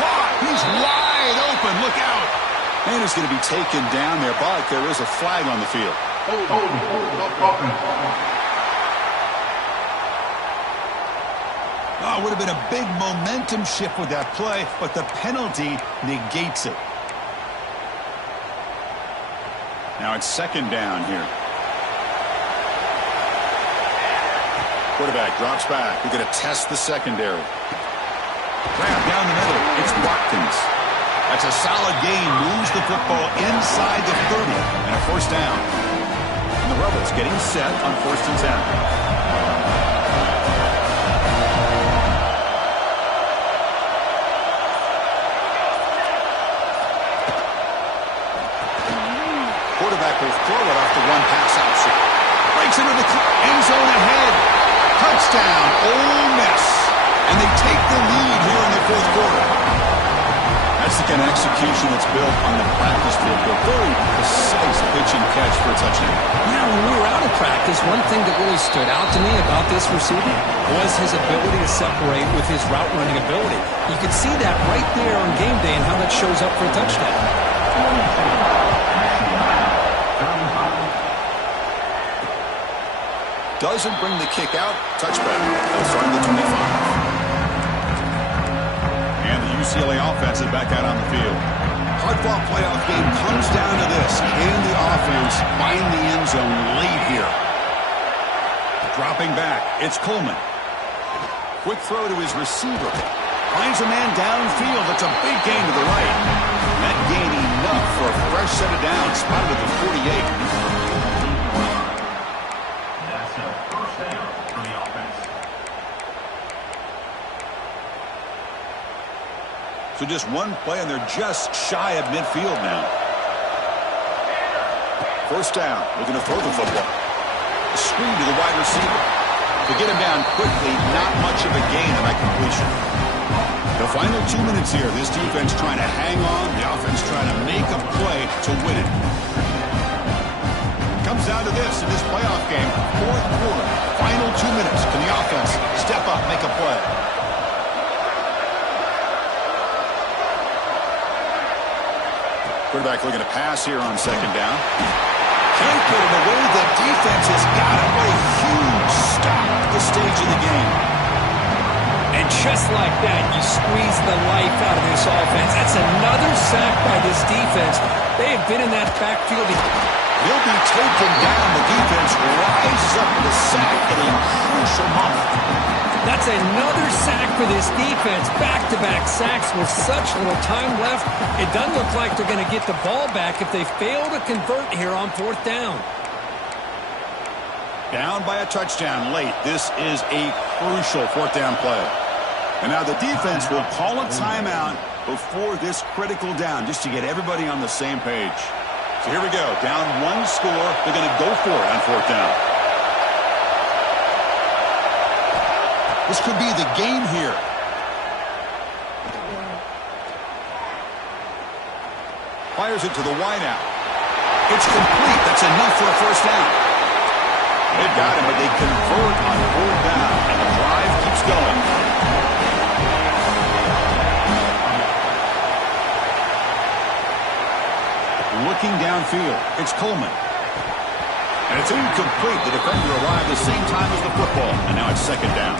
Caught! He's wide open. Look out! And he's going to be taken down there, but there is a flag on the field. Oh, it would have been a big momentum shift with that play, but the penalty negates it. Now it's second down here. Quarterback drops back. We're going to test the secondary. Grab down the middle. It's Watkins. That's a solid gain. Moves the football inside the 30. And a first down. And the Rebels getting set on 1st and 10. Quarterback will throw it off the one-pass option. Breaks into the end zone ahead. Touchdown, Ole Miss. And they take the lead here in the 4th quarter. That's the kind of execution that's built on the practice field. A very precise pitch and catch for a touchdown. Yeah, when we were out of practice, one thing that really stood out to me about this receiver was his ability to separate with his route running ability. You could see that right there on game day and how that shows up for a touchdown. Doesn't bring the kick out. Touchback. They'll start at the 25. And the UCLA offense is back out on the field. Hard-fought playoff game comes down to this. Can the offense find the end zone late here? Dropping back. It's Coleman. Quick throw to his receiver. Finds a man downfield. That's a big gain to the right. That gain enough for a fresh set of downs. Spotted at the 48. So just one play, and they're just shy of midfield now. First down, looking to throw the football. A screen to the wide receiver. To get him down quickly, not much of a gain on that completion. The final 2 minutes here, this defense trying to hang on, the offense trying to make a play to win it. Comes down to this in this playoff game, fourth quarter, final 2 minutes. Can the offense step up, make a play? Quarterback looking to pass here on second down. Can't get it away. The defense has got it. What a huge stop at this stage of the game. And just like that, you squeeze the life out of this offense. That's another sack by this defense. They have been in that backfield. He'll be taken down. The defense rises up with a sack at a crucial moment. That's another sack for this defense. Back-to-back sacks with such little time left. It doesn't look like they're going to get the ball back if they fail to convert here on fourth down. Down by a touchdown late. This is a crucial fourth down play. And now the defense will call a timeout before this critical down just to get everybody on the same page. So here we go. Down one score. They're going to go for it on fourth down. This could be the game here. Fires it to the wideout. It's complete. That's enough for a first down. They've got him, but they convert on fourth down, and the drive keeps going. Looking downfield. It's Coleman. And it's incomplete. The defender arrived the same time as the football, and now it's second down.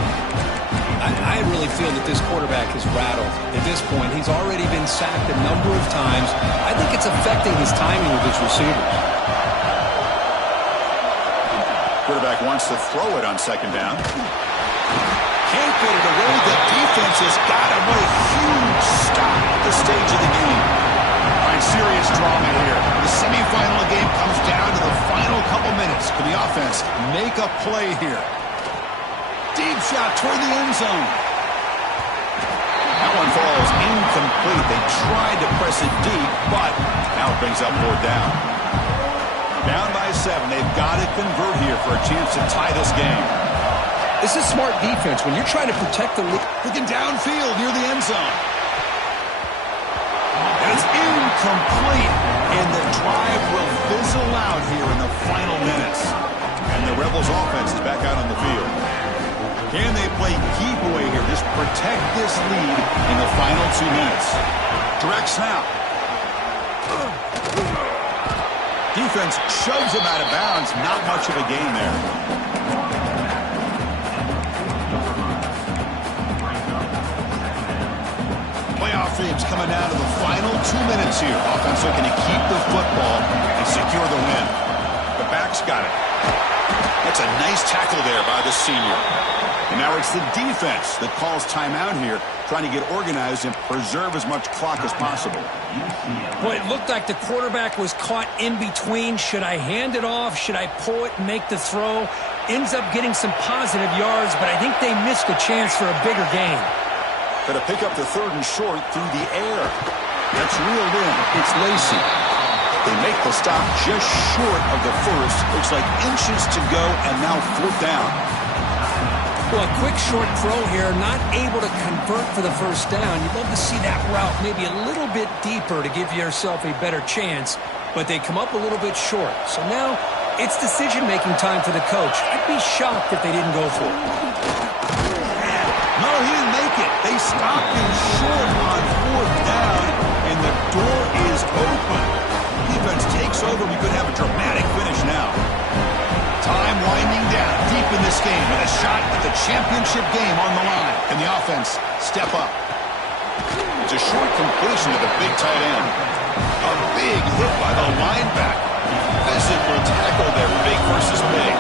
I really feel that this quarterback is rattled. At this point, he's already been sacked a number of times. I think it's affecting his timing with his receivers. Quarterback wants to throw it on second down. Can't get it away. The defense has got him. What a huge stop at this stage of the game. All right, serious drama here. The semifinal game comes down to the final couple minutes. Can the offense make a play here? Deep shot toward the end zone. That one falls incomplete. They tried to press it deep, but now it brings up fourth down. Down by 7. They've got to convert here for a chance to tie this game. This is smart defense. When you're trying to protect the lead. Looking downfield near the end zone. And it's incomplete. And the drive will fizzle out here in the final minutes. And the Rebels offense is back out on the field. Can they play keep away here? Just protect this lead in the final 2 minutes. Direct snap. Defense shoves him out of bounds. Not much of a gain there. Playoff dreams coming down to the final 2 minutes here. Offense looking to keep the football and secure the win. The back's got it. That's a nice tackle there by the senior. And now it's the defense that calls timeout here, trying to get organized and preserve as much clock as possible. Boy, it looked like the quarterback was caught in between. Should I hand it off? Should I pull it and make the throw? Ends up getting some positive yards, but I think they missed a chance for a bigger gain. Going to pick up the third and short through the air. That's reeled in. It's Lacey. They make the stop just short of the first. Looks like inches to go, and now fourth down. Well, a quick short throw here, not able to convert for the first down. You'd love to see that route maybe a little bit deeper to give yourself a better chance, but they come up a little bit short. So now it's decision-making time for the coach. I'd be shocked if they didn't go for it. No, he didn't make it. They stopped him short on fourth down, and the door is open. Defense takes over. We could have a dramatic finish now. Time winding down deep in this game with a shot at the championship game on the line. Can the offense step up? It's a short completion to the big tight end. A big hit by the linebacker. Physical tackle there, big versus big.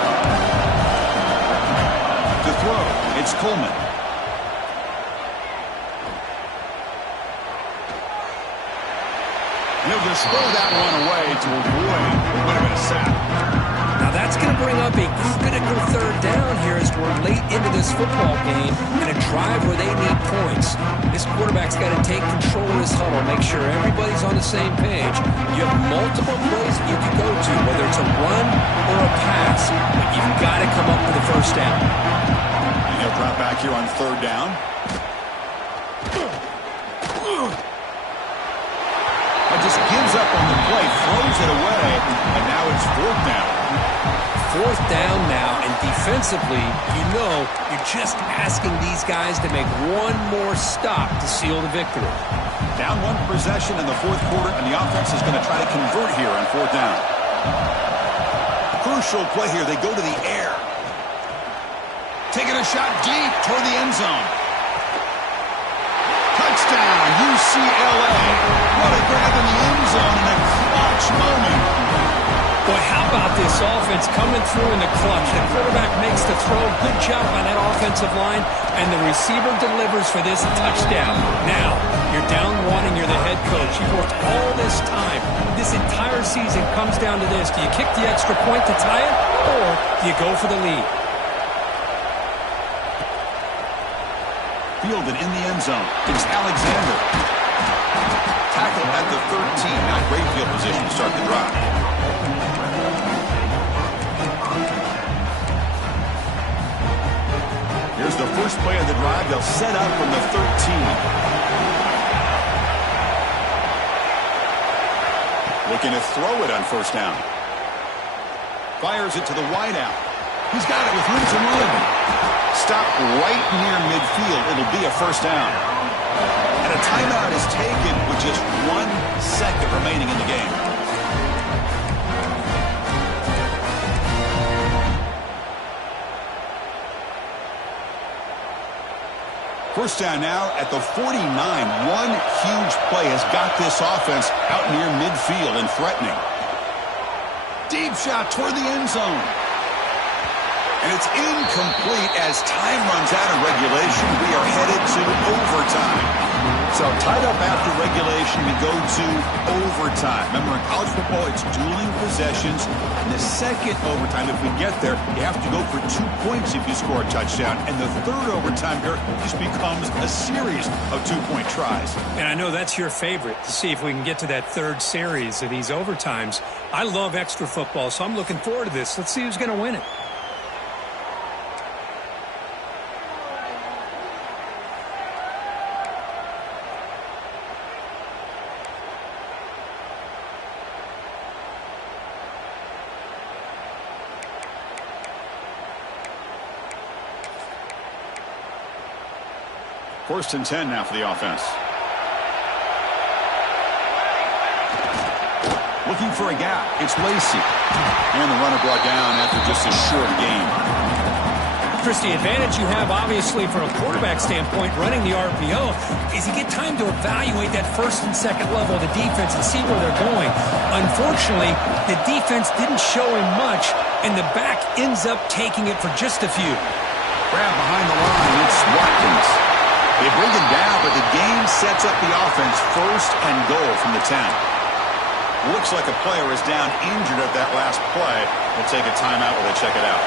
To throw, it's Coleman. He'll just throw that one away to avoid what would have been a sack. Now that's going to bring up a critical third down here as we're late into this this football game and a drive where they need points. This quarterback's got to take control of this huddle, make sure everybody's on the same page. You have multiple plays that you can go to, whether it's a run or a pass, but you've got to come up with a first down. And he'll drop back here on third down. Just gives up on the play, throws it away, and now it's fourth down. Fourth down now, and defensively, you're just asking these guys to make one more stop to seal the victory. Down one possession in the fourth quarter, and the offense is going to try to convert here on fourth down. Crucial play here. They go to the air. Taking a shot deep toward the end zone. Touchdown, UCLA. What a grab in the end zone in a clutch moment. Boy, how about this offense coming through in the clutch? The quarterback makes the throw. Good job on that offensive line. And the receiver delivers for this touchdown. Now, you're down one and you're the head coach. You've worked all this time. This entire season comes down to this. Do you kick the extra point to tie it? Or do you go for the lead? Fielded in the end zone. It's Alexander. Tackle at the 13. Not great field position to start the drive. Here's the first play of the drive. They'll set up from the 13. Looking to throw it on first down. Fires it to the wideout. He's got it with room to run. Stop right near midfield. It'll be a first down. And a timeout is taken with just 1 second remaining in the game. First down now at the 49. One huge play has got this offense out near midfield and threatening. Deep shot toward the end zone. And it's incomplete as time runs out of regulation. We are headed to overtime. So tied up after regulation, we go to overtime. Remember, in college football, it's dueling possessions. In the second overtime, if we get there, you have to go for 2 points if you score a touchdown. And the third overtime here just becomes a series of 2-point tries. And I know that's your favorite, to see if we can get to that third series of these overtimes. I love extra football, so I'm looking forward to this. Let's see who's going to win it. First and 10 now for the offense. Looking for a gap. It's Lacey. And the runner brought down after just a short gain. Chris, the advantage you have, obviously, from a quarterback standpoint, running the RPO, is you get time to evaluate that first and second level of the defense and see where they're going. Unfortunately, the defense didn't show him much, and the back ends up taking it for just a few. Grab behind the line. It's Watkins. They bring him down, but the game sets up the offense first and goal from the 10. Looks like a player is down injured at that last play. We'll take a timeout while they check it out.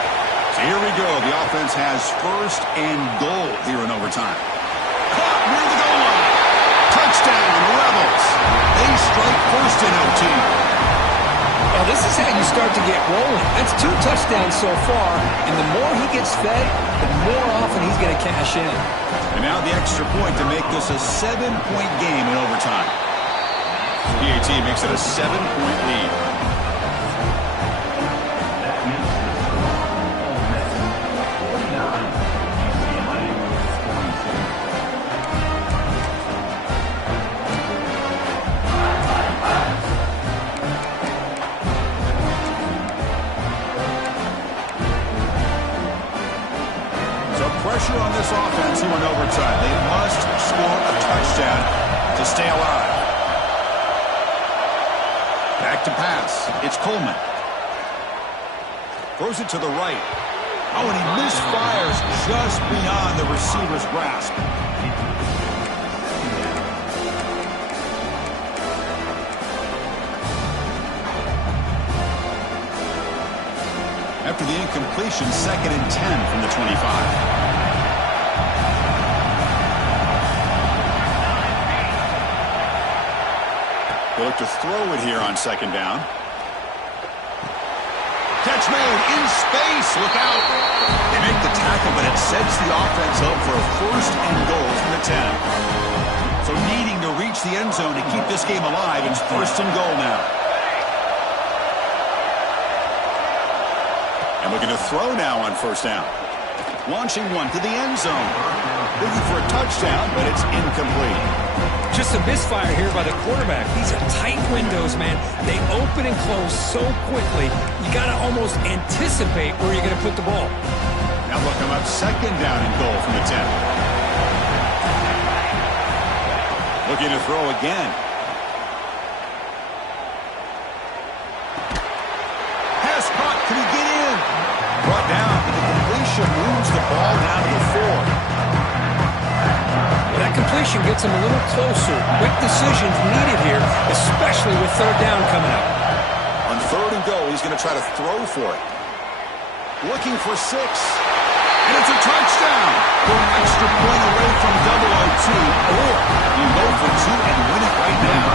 So here we go. The offense has first and goal here in overtime. Caught near the goal line. Touchdown, Rebels. They strike first in OT. Well, this is how you start to get rolling. That's 2 touchdowns so far, and the more he gets fed, the more often he's going to cash in. And now the extra point to make this a 7-point game in overtime. PAT makes it a 7-point lead. Pressure on this offense here in overtime. They must score a touchdown to stay alive. Back to pass. It's Coleman. Throws it to the right. Oh, and he misfires just beyond the receiver's grasp. After the incompletion, 2nd and 10 from the 25. They look to throw it here on second down. Catch made in space. Look out. They make the tackle, but it sets the offense up for a first and goal from the 10. So needing to reach the end zone to keep this game alive. It's first and goal now. And looking to throw now on first down. Launching one to the end zone. Looking for a touchdown, but it's incomplete. Just a misfire here by the quarterback. These are tight windows, man. They open and close so quickly, you got to almost anticipate where you're going to put the ball. Now they'll come up second down and goal from the 10. Looking to throw again. Pass caught. Can he get in? Brought down, but the completion moves the ball down to the 4. That completion gets him a little closer. Quick decisions needed here, especially with third down coming up. On third and goal, he's going to try to throw for it. Looking for 6. And it's a touchdown. For an extra point away from double OT. Or you go for 2 and win it right now.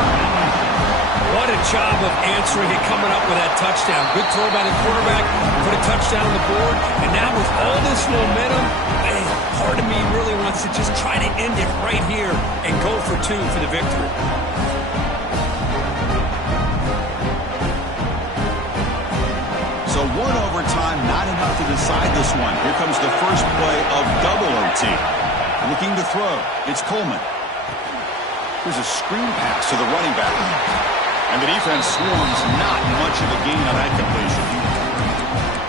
What a job of answering it, coming up with that touchdown. Good throw by the quarterback. Put a touchdown on the board. And now with all this momentum, man, part of me really wants to just try to end it right here and go for 2 for the victory. So one overtime, not enough to decide this one. Here comes the first play of double OT. Looking to throw. It's Coleman. Here's a screen pass to the running back. And the defense swarms, not much of a gain on that completion.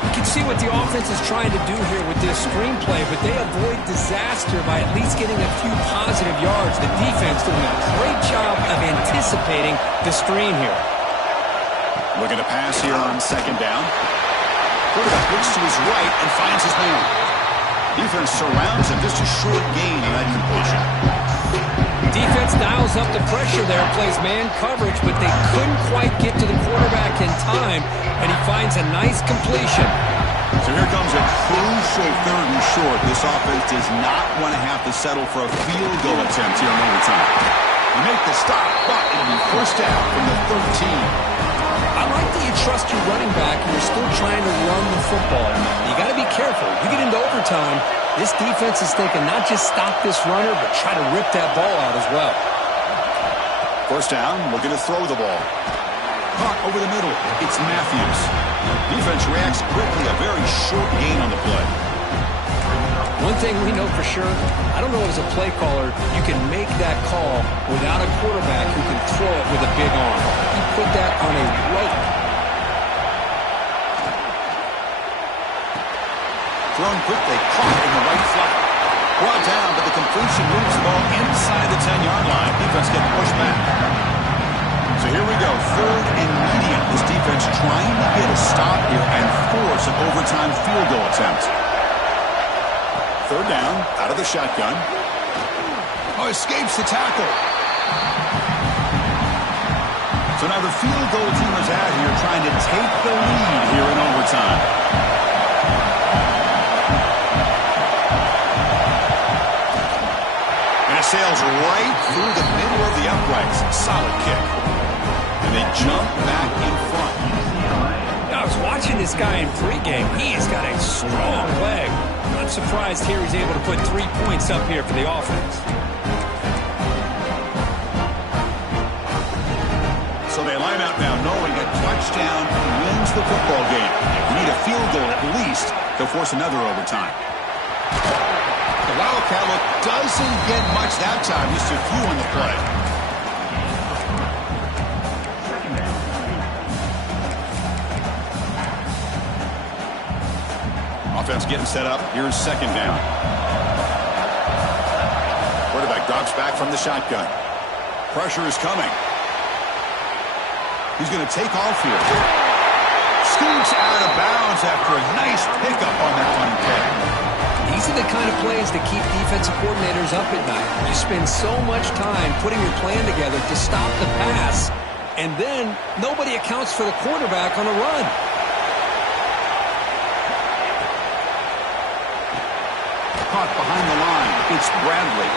You can see what the offense is trying to do here with this screenplay, but they avoid disaster by at least getting a few positive yards. The defense doing a great job of anticipating the screen here. Looking to pass here on second down. Quarterback looks to his right and finds his man. Defense surrounds him. Just a short gain on that completion. Defense dials up the pressure there, plays man coverage, but they couldn't quite get to the quarterback in time, and he finds a nice completion. So here comes a crucial third and short. This offense does not want to have to settle for a field goal attempt here in overtime. They make the stop, but it'll be first down from the 13. I like that you trust your running back and you're still trying to run the football. You got to be careful. You get into overtime, this defense is thinking not just stop this runner, but try to rip that ball out as well. First down, looking to throw the ball. Caught over the middle. It's Matthews. Defense reacts quickly. A very short gain on the play. One thing we know for sure, I don't know as a play caller, you can make that call without a quarterback who can throw it with a big arm. He put that on a rope. Thrown quickly, caught in the right flat. Brought down, but the completion moves the ball inside the 10-yard line. Defense getting pushed back. So here we go, third and medium. This defense trying to get a stop here and force an overtime field goal attempt. Third down, out of the shotgun. Oh, escapes the tackle. So now the field goal team is out here trying to take the lead here in overtime. And it sails right through the middle of the uprights. Solid kick. And they jump back in front. I was watching this guy in pregame. He has got a strong leg. I'm surprised here he's able to put 3 points up here for the offense. So they line out now knowing a touchdown wins the football game. You need a field goal at least to force another overtime. The Wildcat look doesn't get much that time, just a few on the play. Offense getting set up. Here's second down. Quarterback drops back from the shotgun. Pressure is coming. He's going to take off here. Scoots out of bounds after a nice pickup on that running play. These are the kind of plays that keep defensive coordinators up at night. You spend so much time putting your plan together to stop the pass, and then nobody accounts for the quarterback on a run. Caught behind the line. It's Bradley.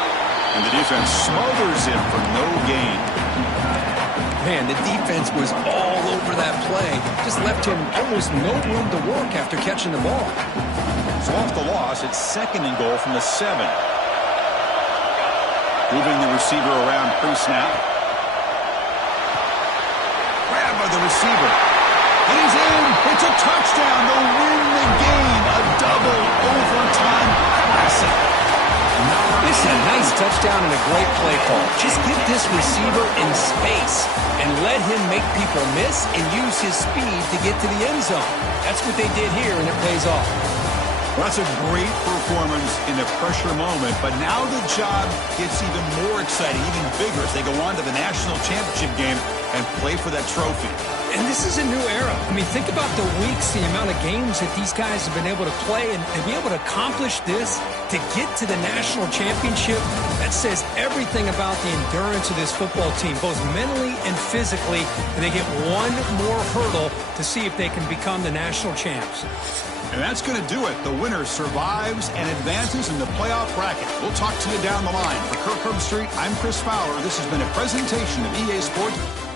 And the defense smothers him for no gain. Man, the defense was all over that play. Just left him almost no room to work after catching the ball. So off the loss, it's 2nd and goal from the 7. Moving the receiver around pre-snap. Grab by the receiver. And he's in. It's a touchdown to win the game. A double overtime classic. This is a nice touchdown and a great play call. Just give this receiver in space and let him make people miss and use his speed to get to the end zone. That's what they did here, and it pays off. Well, that's a great performance in a pressure moment, but now the job gets even more exciting, even bigger as they go on to the national championship game and play for that trophy. And this is a new era. I mean, think about the weeks, the amount of games that these guys have been able to play, and to be able to accomplish this, to get to the national championship, that says everything about the endurance of this football team, both mentally and physically, and they get one more hurdle to see if they can become the national champs. And that's going to do it. The winner survives and advances in the playoff bracket. We'll talk to you down the line. For Kirk Herbstreit, I'm Chris Fowler. This has been a presentation of EA Sports.